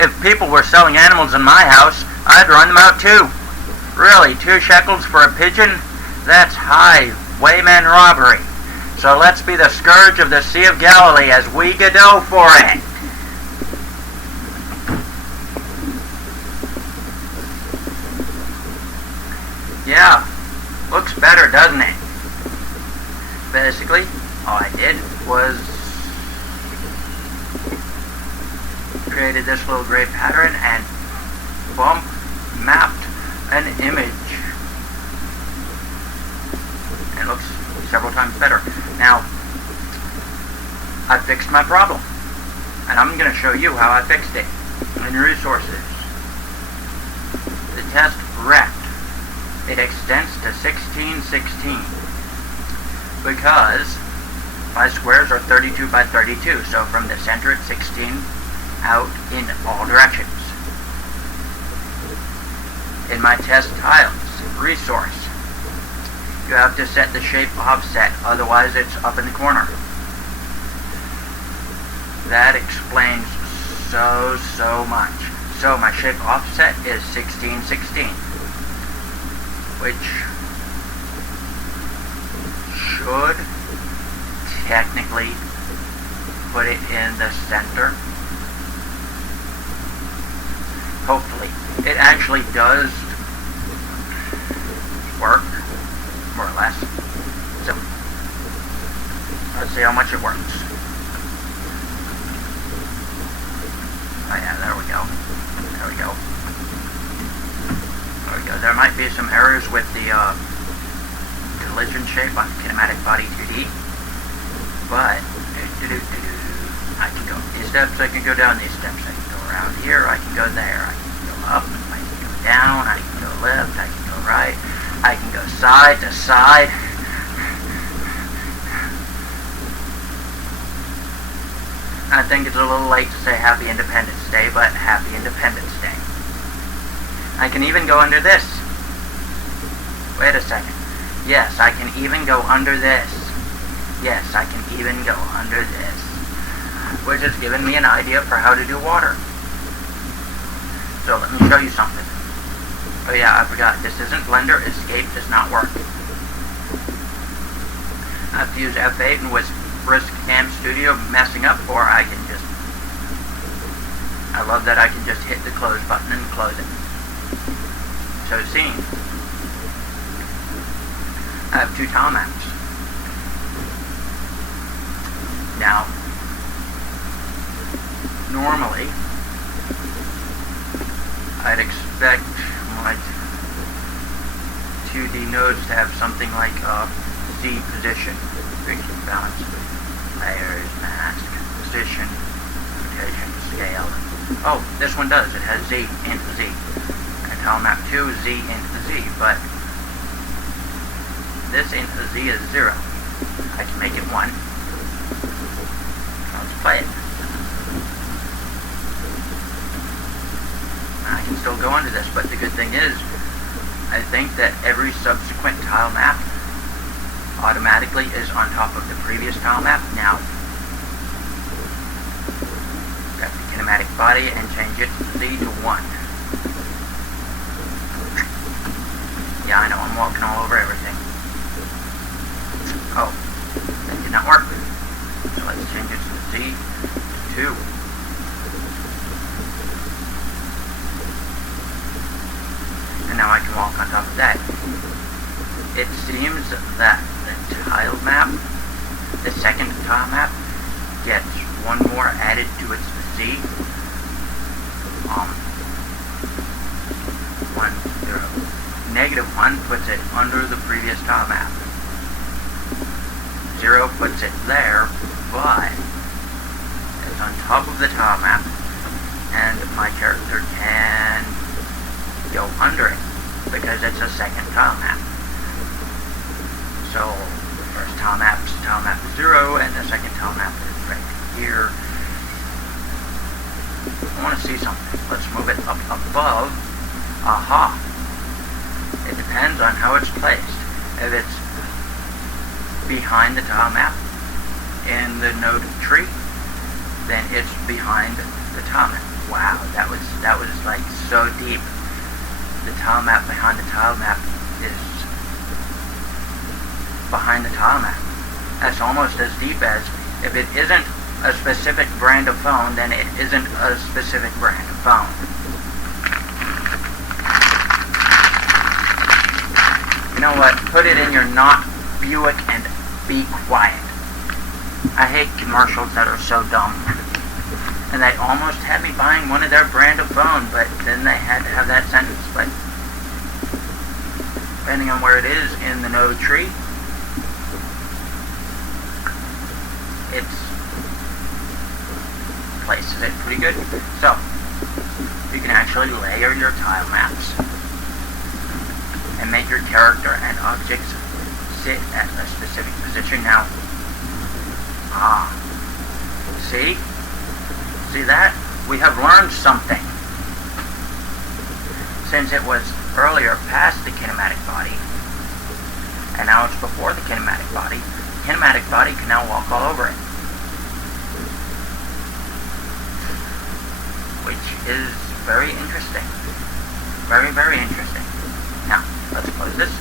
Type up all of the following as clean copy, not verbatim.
If people were selling animals in my house, I'd run them out too. Really, 2 shekels for a pigeon? That's highwayman robbery. So let's be the scourge of the Sea of Galilee as we Godot for it. Yeah, looks better, doesn't it? Basically, all I did was created this little gray pattern and bump mapped an image. And it looks several times better. Now, I fixed my problem. And I'm going to show you how I fixed it. In resources, the test wrecked. It extends to 1616 because my squares are 32 by 32. So from the center it's 16 out in all directions. In my test tiles resource, you have to set the shape offset, otherwise it's up in the corner. That explains so much. So my shape offset is 1616, which should technically put it in the center. Hopefully. It actually does work, more or less. So, let's see how much it works. Oh yeah, there we go. There we go. There we go. There might be some errors with the collision shape on Kinematic Body 2D, but I can go these steps, I can go down these steps, I can go around here, I can go there, I can go up, I can go down, I can go left, I can go right, I can go side to side. I think it's a little late to say Happy Independence Day, but Happy Independence Day. I can even go under this. Wait a second. Yes, I can even go under this. Yes, I can even go under this. Which has given me an idea for how to do water. So let me show you something. Oh yeah, I forgot. This isn't Blender. Escape does not work. I have to use F8 and with Brisk Cam Studio messing up, or I can just... I love that I can just hit the close button and close it. So scene. I have 2 tile maps. Now, normally, I'd expect my 2D nodes to have something like a Z position, drinking balance, layers, mask, position, rotation, scale. Oh, this one does. It has Z into Z. And tile map 2, Z into Z, but this into Z is 0. I can make it 1. Let's play it. I can still go under this, but the good thing is, I think that every subsequent tile map automatically is on top of the previous tile map. Now, grab the kinematic body and change it Z to 1. Yeah, I know, I'm walking all over everything. Oh, that did not work. So let's change it to Z to 2. And now I can walk on top of that. It seems that the tile map, the second tile map, gets 1 more added to its Z. 1, 0. -1 puts it under the previous tile map. 0 puts it there, but it's on top of the tile map, and my character can go under it because it's a second tile map. So the first tile map is tile map 0, and the second tile map is right here. I want to see something. Let's move it up above. Aha! It depends on how it's placed. If it's behind the tile map in the node tree, then it's behind the tile map. wow, that was like so deep. The tile map behind the tile map is behind the tile map. That's almost as deep as, if it isn't a specific brand of phone, then it isn't a specific brand of phone. You know what? Put it in your not Buick and be quiet. I hate commercials that are so dumb. And they almost had me buying one of their brand of phone, but then they had to have that sentence. But depending on where it is in the no tree, it's places it pretty good. So you can actually layer your tile maps and make your character and objects sit at a specific position. Now, see that? We have learned something. Since it was earlier past the kinematic body, and now it's before the kinematic body can now walk all over it. Which is very interesting. Very, very interesting. Now, let's close this.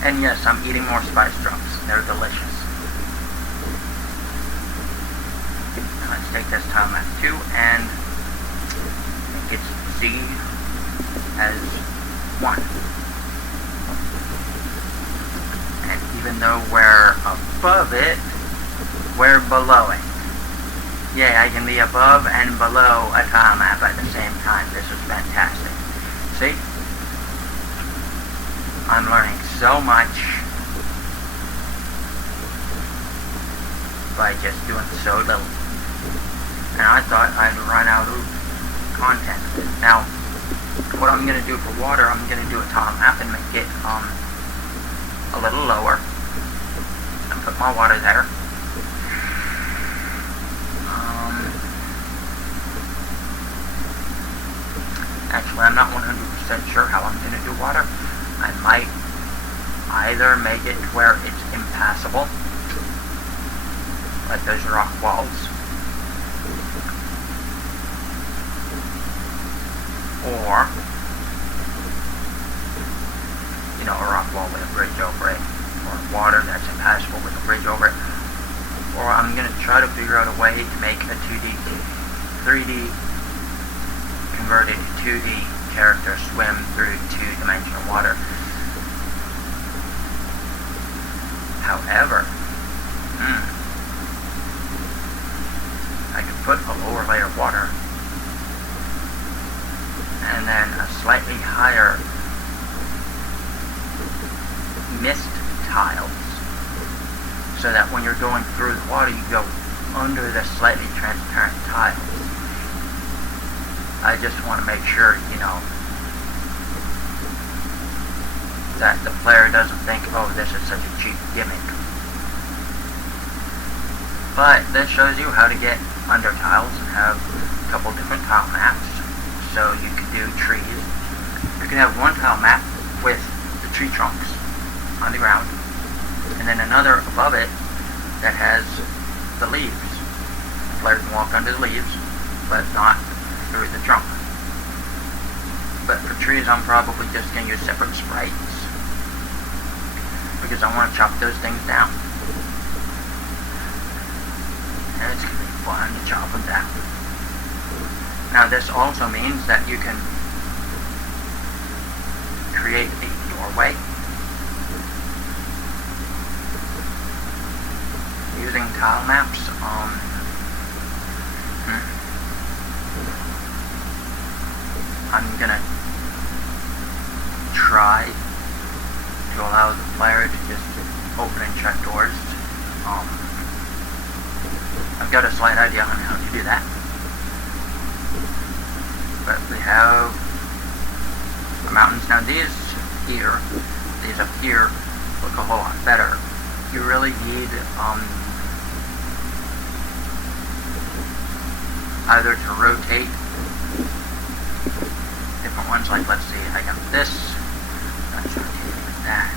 And yes, I'm eating more spice drops. They're delicious. Now let's take this tile map 2 and make it Z as 1. And even though we're above it, we're below it. Yeah, I can be above and below a tile map at the same time. This is fantastic. See? I'm learning so much by just doing so little. And I thought I'd run out of content. Now, what I'm going to do for water, I'm going to do a tile map and make it a little lower. And put my water there. Actually, I'm not 100% sure how I'm going to do water. I might either make it to where it's impassable, like those rock walls, or, you know, a rock wall with a bridge over it, or water that's impassable with a bridge over it, or I'm going to try to figure out a way to make a 3D converted 2D character swim through two-dimensional water. However, I could put a lower layer of water and then a slightly higher mist tiles, so that when you're going through the water, you go under the slightly transparent tiles. I just want to make sure, you know, that the player doesn't think, oh, this is such a cheap gimmick. But this shows you how to get under tiles and have a couple different tile maps. So you can do trees. You can have one tile map with the tree trunks on the ground, and then another above it that has the leaves. The player can walk under the leaves, but not through the trunk. But for trees, I'm probably just going to use separate sprites, because I want to chop those things down. And it's going to be fun to chop them down. Now this also means that you can create a doorway using tile maps. I'm gonna try to allow the player to just open and shut doors. I've got a slight idea on how to do that. But we have the mountains. Now these up here look a whole lot better. You really need either to rotate different ones, like let's see, I got this, let's rotate it like that,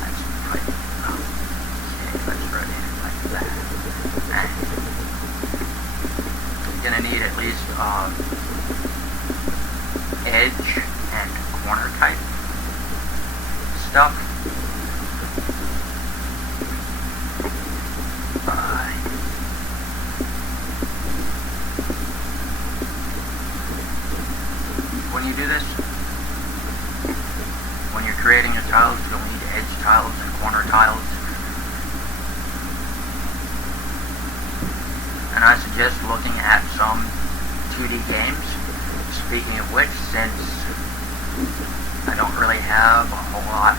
let's put, okay, let's rotate it like that, and you're going to need at least edge and corner type stuff. When you do this, when you're creating your tiles, you'll need edge tiles and corner tiles. And I suggest looking at some 2D games. Speaking of which, since I don't really have a whole lot,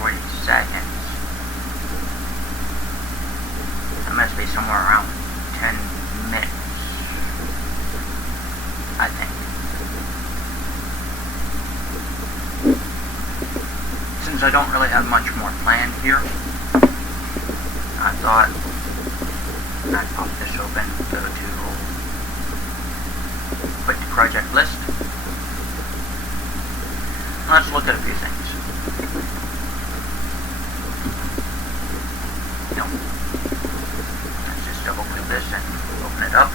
40 seconds. That must be somewhere around 10 minutes, I think. Since I don't really have much more planned here, I thought I'd pop this open, go to quick project list. Let's look at a few things. Nope. Let's just double click this and open it up.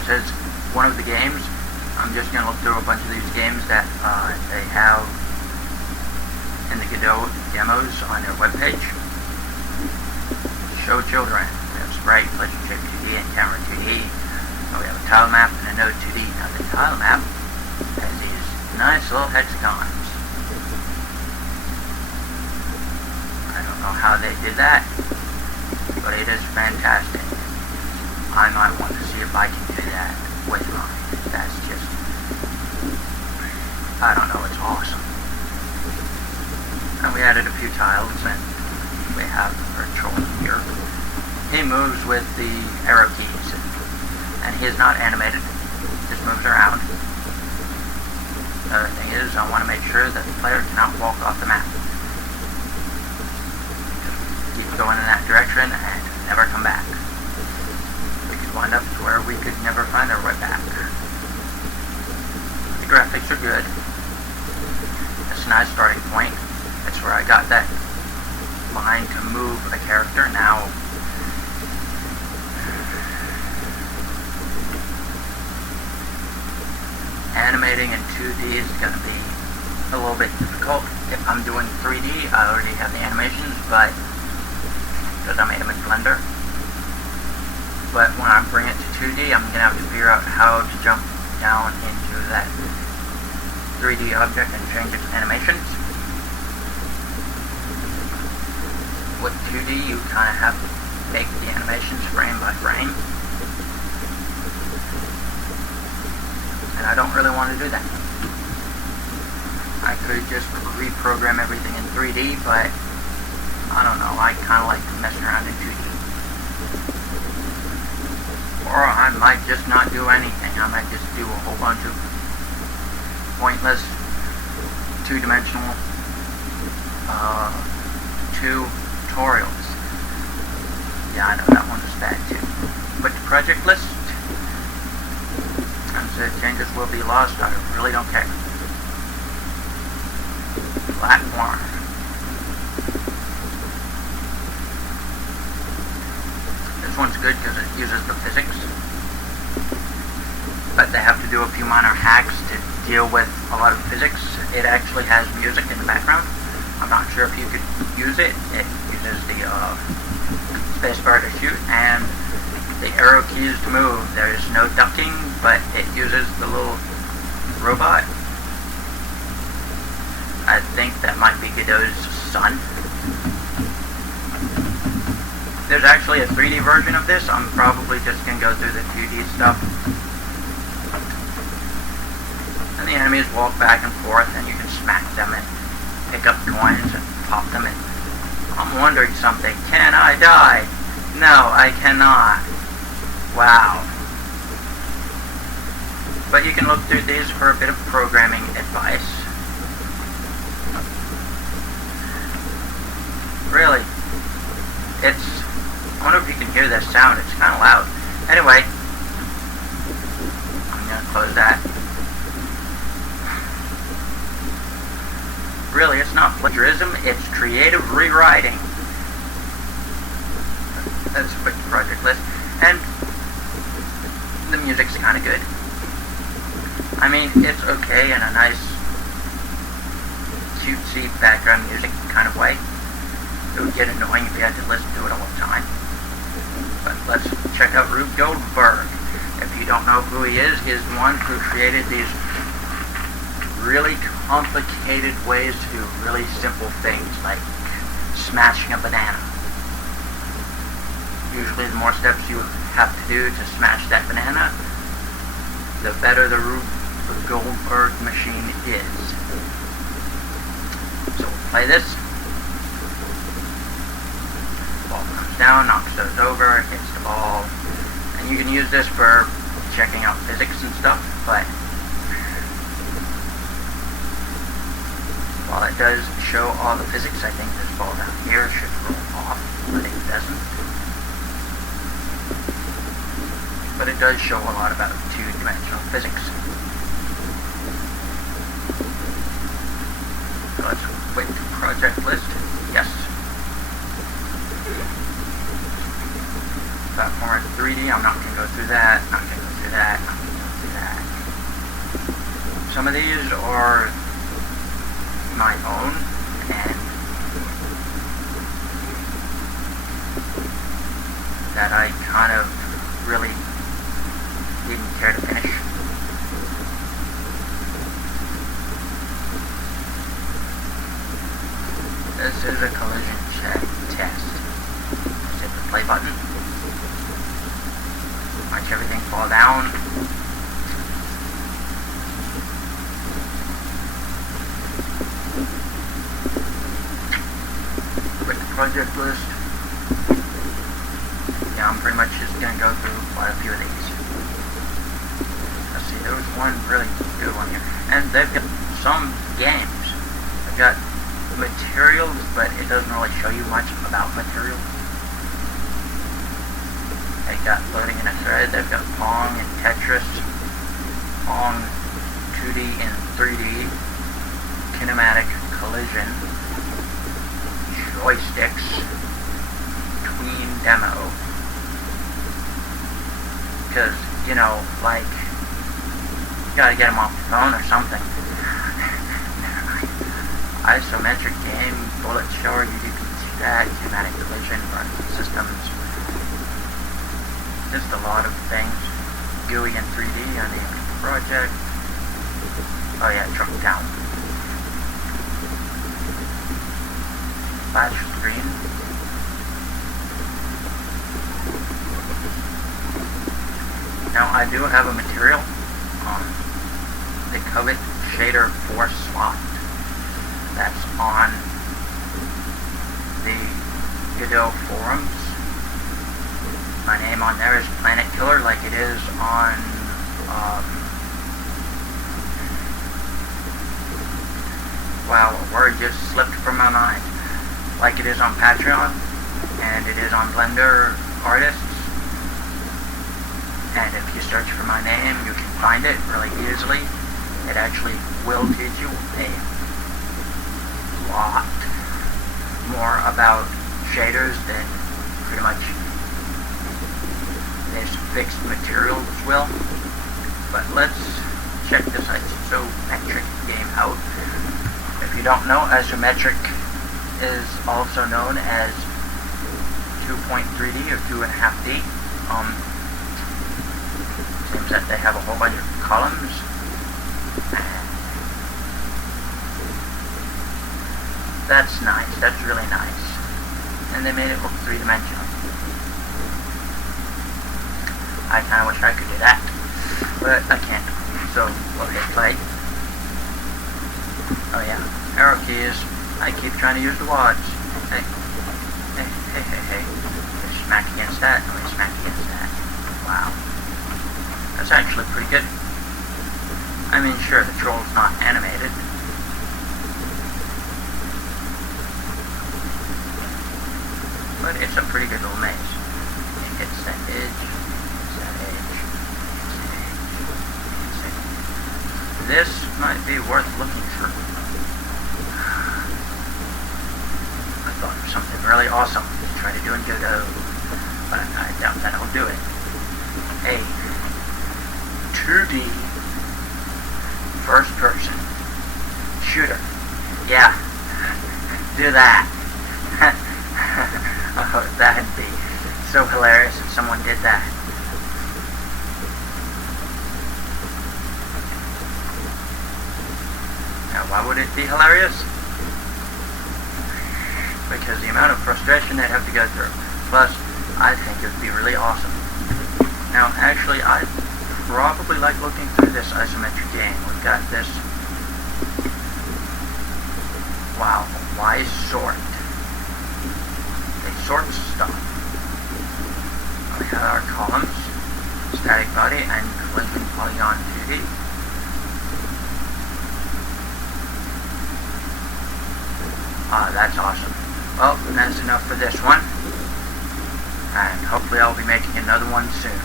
It says one of the games. I'm just going to look through a bunch of these games that they have in the Godot demos on their webpage. Show children. We have Sprite, Legend Shape 2D, and Camera 2D. And we have a tile map and a node 2D. Now the tile map has these nice little hexagons. I don't know how they did that, but it is fantastic. I might want to see if I can do that with mine. That's just, I don't know, it's awesome. And we added a few tiles, and we have Virtual here. He moves with the arrow keys, and he is not animated, just moves around. Another thing is, I want to make sure that the player cannot walk off the map. Just keep going in that direction and never come back. We could wind up to where we could never find our way back. The graphics are good. It's a nice starting point. That's where I got that line to move a character. Now, animating in 2D is going to be a little bit difficult. If I'm doing 3D, I already have the animations, but because I made them in Blender. But when I bring it to 2D, I'm going to have to figure out how to jump down into that 3D object and change its animations. With 2D, you kind of have to make the animations frame by frame. And I don't really want to do that. I could just reprogram everything in 3D, but I don't know, I kind of like messing around in 2D. Or I might just not do anything. I might just do a whole bunch of pointless, two-dimensional tutorials. Yeah, I know that one is bad too. But the project list, and the changes will be lost, I really don't care. Platform. This one's good because it uses the physics, but they have to do a few minor hacks to deal with a lot of physics. It actually has music in the background. I'm not sure if you could use it. It uses the spacebar to shoot and the arrow keys to move. There's no ducking, but it uses the little robot. I think that might be Godot's son. There's actually a 3D version of this. I'm probably just going to go through the 2D stuff. And the enemies walk back and forth, and you can smack them and pick up coins and pop them. And I'm wondering something. Can I die? No, I cannot. Wow. But you can look through these for a bit of programming advice. Really, I wonder if you can hear that sound. It's kind of loud. Anyway, I'm going to close that. Really, it's not plagiarism, it's creative rewriting. That's a quick project list. And The music's kind of good. I mean, it's okay in a nice cutesy background music kind of way. It would get annoying if you had to listen to it all the time. But let's check out Rube Goldberg. If you don't know who he is the one who created these really complicated ways to do really simple things, like smashing a banana. Usually the more steps you have to do to smash that banana, the better the Rube Goldberg machine is. So we'll play this. Ball comes down, knocks those over, hits the ball. And you can use this for checking out physics and stuff, but while it does show all the physics, I think this ball down here should roll off, but it doesn't. But it does show a lot about two-dimensional physics. So let's quit project list. Yes. Platformer 3D, I'm not going to go through that, not going to go through that, not going to go through that. Some of these are my own, and that I kind of really didn't care to finish. This is a collision check test. Just hit the play button. Watch everything fall down. Quit the project list. Yeah, I'm pretty much just going to go through quite a few of these. Let's see, there was one really good one here. And they've got some games. They've got materials, but it doesn't really show you much about materials. They've got loading in a thread, they've got Pong and Tetris, Pong 2D and 3D, kinematic collision, joysticks, tween demo. Because, you know, like, you gotta get them off the phone or something. Isometric game, bullet shower, UDP stack, kinematic collision, running systems. Just a lot of things. GUI and 3D, unnamed project. Oh yeah, truck down. Flash screen. Now I do have a material on the Godot shader 4 slot. That's on the Godot forums. My name on there is Planet Killer, like it is on wow, a word just slipped from my mind. Like it is on Patreon, and it is on Blender Artists. And if you search for my name, you can find it really easily. It actually will teach you a lot more about shaders than pretty much this fixed materials will. But let's check this isometric game out. If you don't know, isometric is also known as 2.3D or 2.5D. Seems that they have a whole bunch of columns. That's nice. That's really nice. And they made it look three-dimensional. I kind of wish I could do that, but I can't. So we'll hit play. Oh yeah, arrow keys. I keep trying to use the wads. Hey, hey, hey, hey, hey. Smack against that. Let me smack against that. Wow. That's actually pretty good. I mean, sure, the troll's not animated. But it's a pretty good little maze. It hits that edge, hits that edge, hits that edge, hits that edge. This might be worth looking through. I thought of something really awesome to try to do in Godot, but I doubt that I'll do it. Hey, 2D first person shooter. Yeah, do that. Oh, that'd be so hilarious if someone did that. Now, why would it be hilarious? Because the amount of frustration they'd have to go through. Plus, I think it would be really awesome. Now, actually, I probably like looking through this isometric game. We've got this. Wow, why sort? They sort stuff. We have our columns, static body, and collision polygon 2D. That's awesome. Well, that's enough for this one. And hopefully I'll be making another one soon.